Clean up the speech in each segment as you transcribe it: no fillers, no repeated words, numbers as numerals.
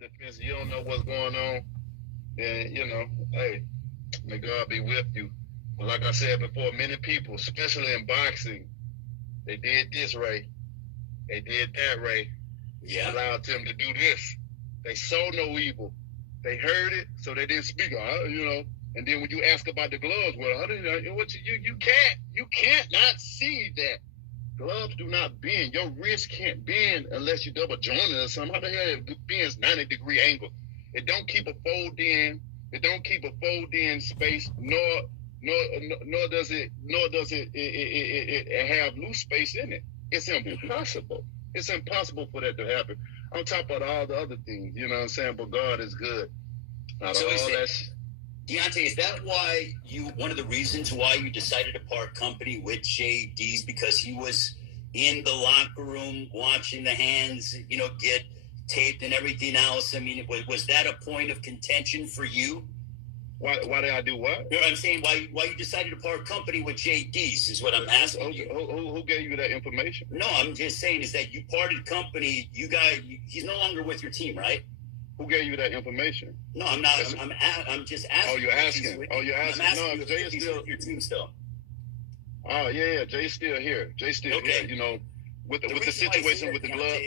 defense. You don't know what's going on, and hey, may God be with you. But like I said before, many people, especially in boxing, they did this, Ray. They did that, Ray. Yeah. Allowed them to do this. They saw no evil. They heard it, so they didn't speak. And then when you ask about the gloves, well, you can't not see that gloves do not bend. Your wrist can't bend unless you double joint it or something. How the hell it bends 90-degree angle? It don't keep a fold in. It don't keep a fold in space. Nor does it have loose space in it. It's impossible. It's impossible for that to happen. On top of all the other things, you know what I'm saying? But God is good. So Deontay, is that why one of the reasons why you decided to part company with JD's, because he was in the locker room watching the hands, get taped and everything else? I mean, was that a point of contention for you? Why did I do what? You know what I'm saying? Why you decided to part company with JD's is what I'm asking you. Who gave you that information? No, I'm just saying is that you parted company. You guys, he's no longer with your team, right? Who gave you that information? No, I'm not. I'm just asking. Oh, you're asking. I'm asking No, Jay is still with your team still. Oh yeah, Jay's still here. Jay's still okay. here. With the situation with the glove.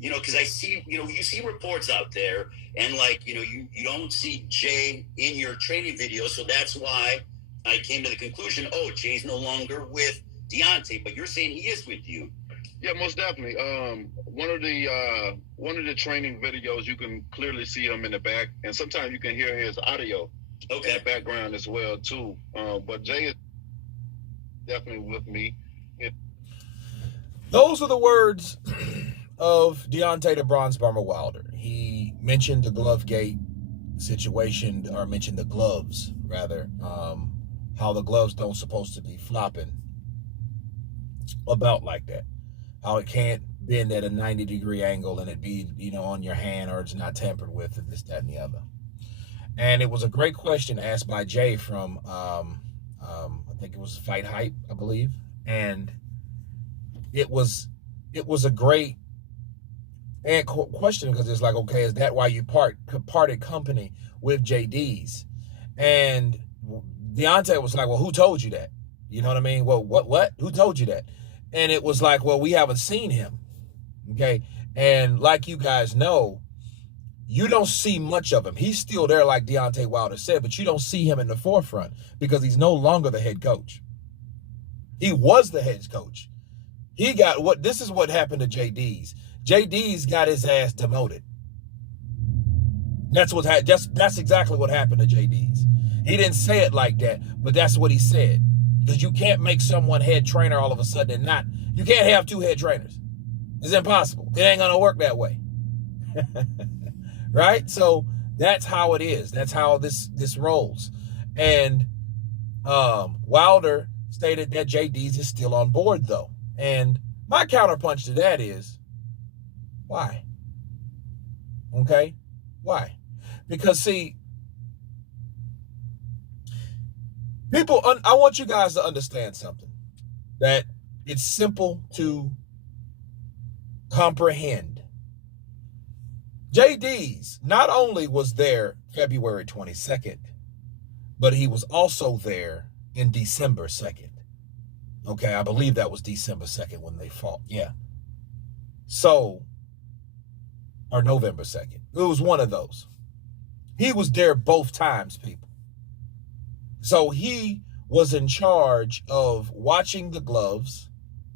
Because I see, you see reports out there, and you don't see Jay in your training videos, so that's why I came to the conclusion, Jay's no longer with Deontay, but you're saying he is with you. Yeah, most definitely. One of the training videos, you can clearly see him in the back, and sometimes you can hear his audio in the background as well too. But Jay is definitely with me. Those are the words of Deontay the Bronze Bomber Wilder. He mentioned the glove gate situation, or mentioned the gloves rather, how the gloves don't supposed to be flopping about like that. How it can't bend at a 90-degree angle and it be, on your hand, or it's not tampered with, and this, that, and the other. And it was a great question asked by Jay from, I think it was Fight Hype, I believe. And it was a great question, because it's like, okay, is that why you parted company with JD's? And Deontay was like, well, who told you that? You know what I mean? Well, what? Who told you that? And it was like, well, we haven't seen him. Okay. And like you guys know, you don't see much of him. He's still there, like Deontay Wilder said, but you don't see him in the forefront because he's no longer the head coach. He was the head coach. This is what happened to JD's. JD's got his ass demoted. That's exactly what happened to JD's. He didn't say it like that, but that's what he said. Because you can't make someone head trainer all of a sudden and not. You can't have two head trainers. It's impossible. It ain't going to work that way. Right? So that's how it is. That's how this rolls. And Wilder stated that JD's is still on board, though. And my counterpunch to that is, why? Okay? Why? Because, see, people, I want you guys to understand something, that it's simple to comprehend. JD's not only was there February 22nd, but he was also there in December 2nd. Okay, I believe that was December 2nd when they fought. Yeah. So, or November 2nd. It was one of those. He was there both times, people. So he was in charge of watching the gloves,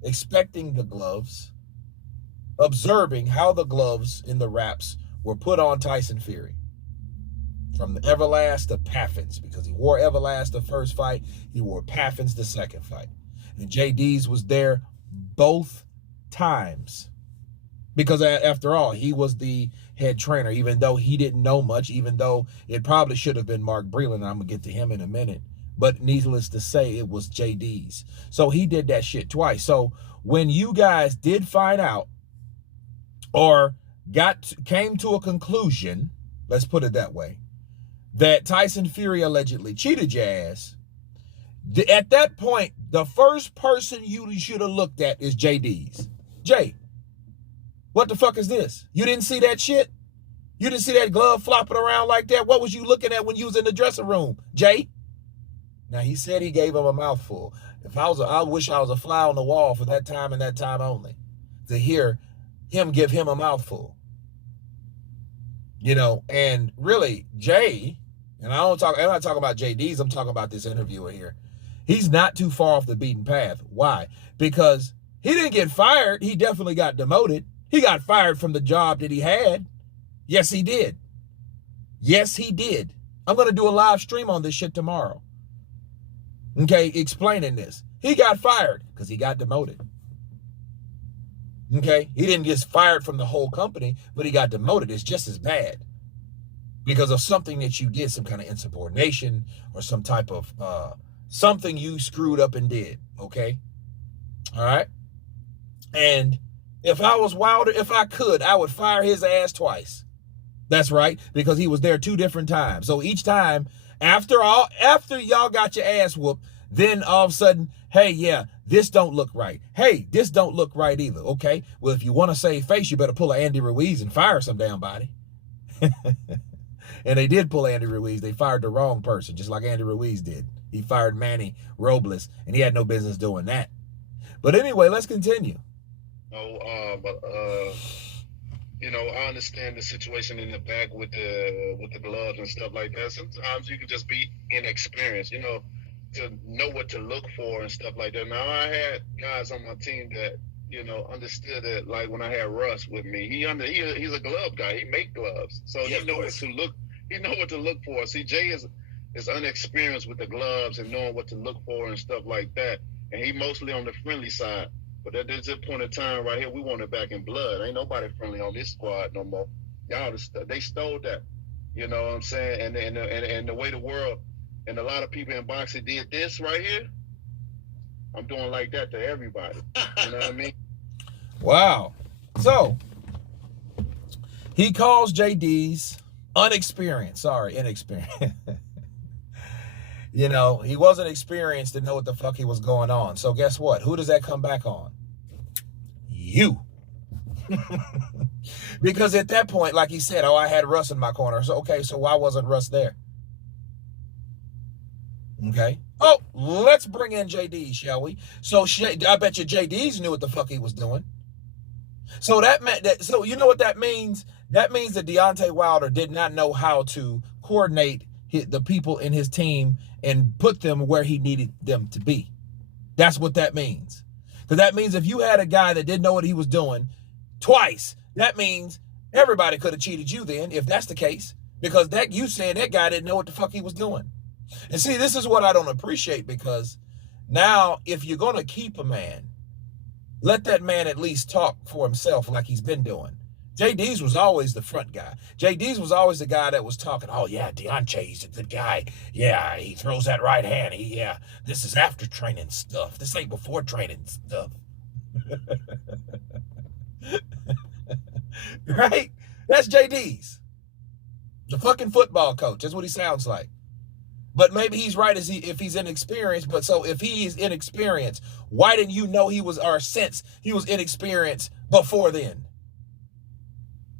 inspecting the gloves, observing how the gloves in the wraps were put on Tyson Fury. From the Everlast to Paffins, because he wore Everlast the first fight, he wore Paffins the second fight. And JD's was there both times. Because after all, he was the head trainer, even though he didn't know much, even though it probably should have been Mark Breland. I'm going to get to him in a minute. But needless to say, it was JD's. So he did that shit twice. So when you guys did find out, or came to a conclusion, let's put it that way, that Tyson Fury allegedly cheated your ass, at that point, the first person you should have looked at is JD's. Jay, what the fuck is this? You didn't see that shit? You didn't see that glove flopping around like that? What was you looking at when you was in the dressing room, Jay? Now, he said he gave him a mouthful. I wish I was a fly on the wall for that time and that time only to hear him give him a mouthful. You know, and really, Jay, and I'm not talking about JD's, I'm talking about this interviewer here. He's not too far off the beaten path. Why? Because he didn't get fired. He definitely got demoted. He got fired from the job that he had. Yes, he did. Yes, he did. I'm going to do a live stream on this shit tomorrow. Okay, explaining this. He got fired because he got demoted. Okay, he didn't get fired from the whole company, but he got demoted. It's just as bad because of something that you did, some kind of insubordination or some type of something you screwed up and did. Okay, all right. And if I was Wilder, if I could, I would fire his ass twice. That's right, because he was there 2 different times. So each time, after y'all got your ass whooped, then all of a sudden, hey, yeah, this don't look right. Hey, this don't look right either. Okay, well, if you want to save face, you better pull an Andy Ruiz and fire some damn body. And they did pull Andy Ruiz. They fired the wrong person, just like Andy Ruiz did. He fired Manny Robles, and he had no business doing that. But anyway, let's continue. You know, I understand the situation in the back with the gloves and stuff like that. Sometimes you can just be inexperienced, you know, to know what to look for and stuff like that. Now, I had guys on my team that, you know, understood it. Like when I had Russ with me, he's a glove guy. He make gloves, so yeah, he know what to look. He know what to look for. See, Jay is unexperienced with the gloves and knowing what to look for and stuff like that, and he mostly on the friendly side. But at this point in time right here, we want it back in blood. Ain't nobody friendly on this squad no more. Y'all, they stole that. You know what I'm saying? And the way the world and a lot of people in boxing did this right here, I'm doing like that to everybody. You know what I mean? Wow. So, he calls JD's inexperienced. You know, he wasn't experienced to know what the fuck he was going on. So guess what? Who does that come back on? You. Because at that point, like he said, I had Russ in my corner. So, okay, so why wasn't Russ there? Okay. Oh, let's bring in JD, shall we? So I bet you JD's knew what the fuck he was doing. So that meant that, so you know what that means? That means that Deontay Wilder did not know how to coordinate the people in his team and put them where he needed them to be. That's what that means. Because that means if you had a guy that didn't know what he was doing twice, that means everybody could have cheated you then, if that's the case. Because that you saying that guy didn't know what the fuck he was doing. And see, this is what I don't appreciate, because now if you're going to keep a man, let that man at least talk for himself like he's been doing. JD's was always the front guy. JD's was always the guy that was talking, oh, yeah, Deontay's a good guy. Yeah, he throws that right hand. Yeah, this is after training stuff. This ain't before training stuff. Right? That's JD's. The fucking football coach. That's what he sounds like. But maybe he's right if he's inexperienced. But so if he's inexperienced, why didn't you know he was, or since he was inexperienced before then?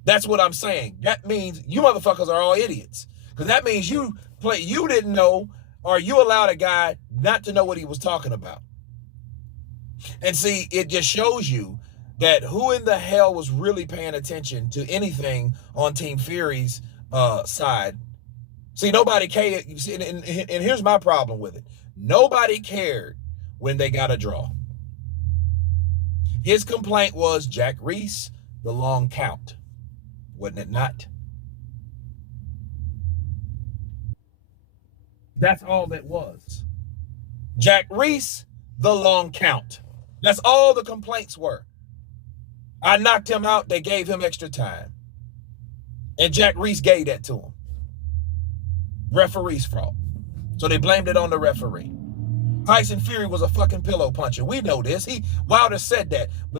That's what I'm saying. That means you motherfuckers are all idiots. Because that means you didn't know, or you allowed a guy not to know what he was talking about. And see, it just shows you that who in the hell was really paying attention to anything on Team Fury's side. See, nobody cared. And here's my problem with it. Nobody cared when they got a draw. His complaint was Jack Reese, the long count. Wasn't it not? That's all that was. Jack Reese, the long count. That's all the complaints were. I knocked him out. They gave him extra time. And Jack Reese gave that to him. Referee's fault. So they blamed it on the referee. Tyson Fury was a fucking pillow puncher. We know this. Wilder said that.